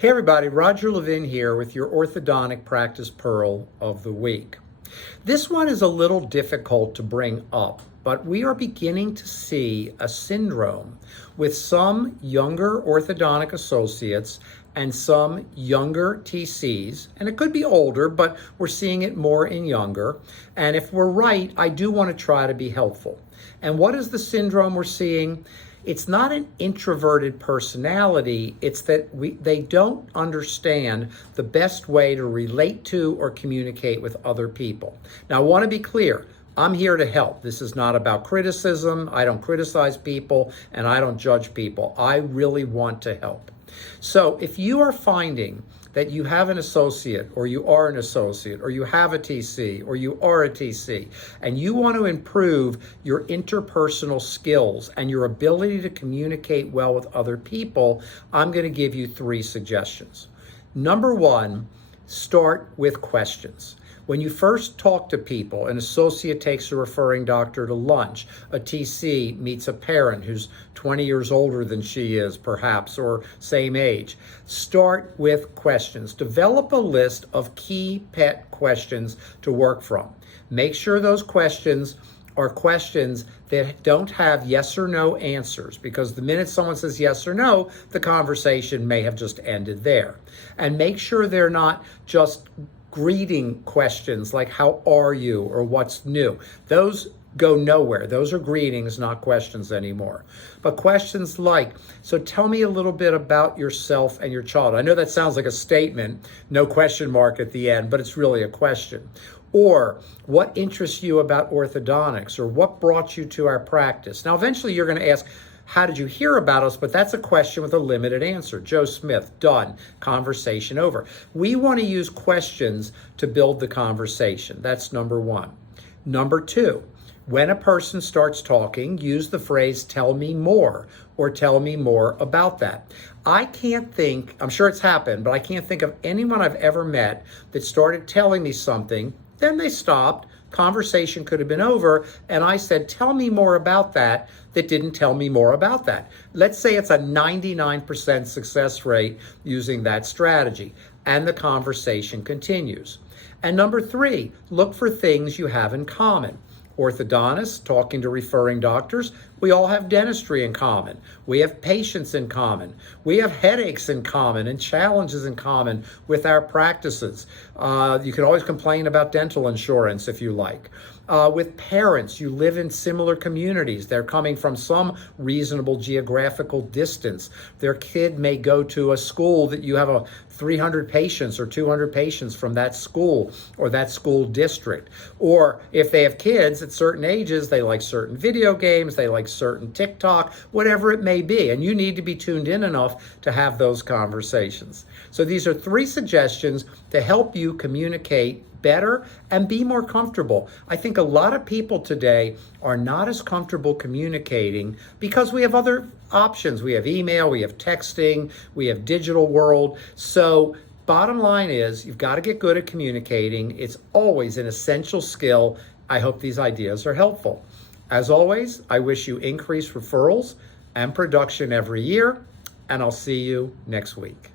Hey everybody, Roger Levin here with your orthodontic practice pearl of the week. This one is a little difficult to bring up, but we are beginning to see a syndrome with some younger orthodontic associates and some younger TCs, and it could be older, but we're seeing it more in younger. And if we're right, I do want to try to be helpful. And what is the syndrome we're seeing? It's not an introverted personality, it's that they don't understand the best way to relate to or communicate with other people. Now, I want to be clear. I'm here to help. This is not about criticism. I don't criticize people and I don't judge people. I really want to help. So if you are finding that you have an associate or you are an associate or you have a TC or you are a TC and you want to improve your interpersonal skills and your ability to communicate well with other people, I'm going to give you 3 suggestions. Number 1, start with questions. When you first talk to people, an associate takes a referring doctor to lunch, a TC meets a parent who's 20 years older than she is, perhaps, or same age. Start with questions. Develop a list of key pet questions to work from. Make sure those questions are questions that don't have yes or no answers, because the minute someone says yes or no, the conversation may have just ended there. And make sure they're not just greeting questions like how are you or what's new. Those go nowhere. Those are greetings, not questions anymore. But questions like, so tell me a little bit about yourself and your child. I know that sounds like a statement, no question mark at the end, but it's really a question. Or what interests you about orthodontics, or what brought you to our practice? Now, eventually you're going to ask, how did you hear about us? But that's a question with a limited answer. Joe Smith, done. Conversation over. We want to use questions to build the conversation. That's number 1. Number 2, when a person starts talking, use the phrase, tell me more, or tell me more about that. I can't think, I'm sure it's happened, but I can't think of anyone I've ever met that started telling me something, then they stopped, conversation could have been over, and I said, tell me more about that didn't tell me more about that. Let's say it's a 99% success rate using that strategy, and the conversation continues. And number 3, look for things you have in common. Orthodontists talking to referring doctors, we all have dentistry in common. We have patients in common. We have headaches in common and challenges in common with our practices. You can always complain about dental insurance if you like. With parents, you live in similar communities. They're coming from some reasonable geographical distance. Their kid may go to a school that you have 300 patients or 200 patients from that school or that school district. Or if they have kids at certain ages, they like certain video games, they like certain TikTok, whatever it may be. And you need to be tuned in enough to have those conversations. So these are 3 suggestions to help you communicate better and be more comfortable. I think a lot of people today are not as comfortable communicating because we have other options. We have email, we have texting, we have digital world. So bottom line is you've got to get good at communicating. It's always an essential skill. I hope these ideas are helpful. As always, I wish you increased referrals and production every year, and I'll see you next week.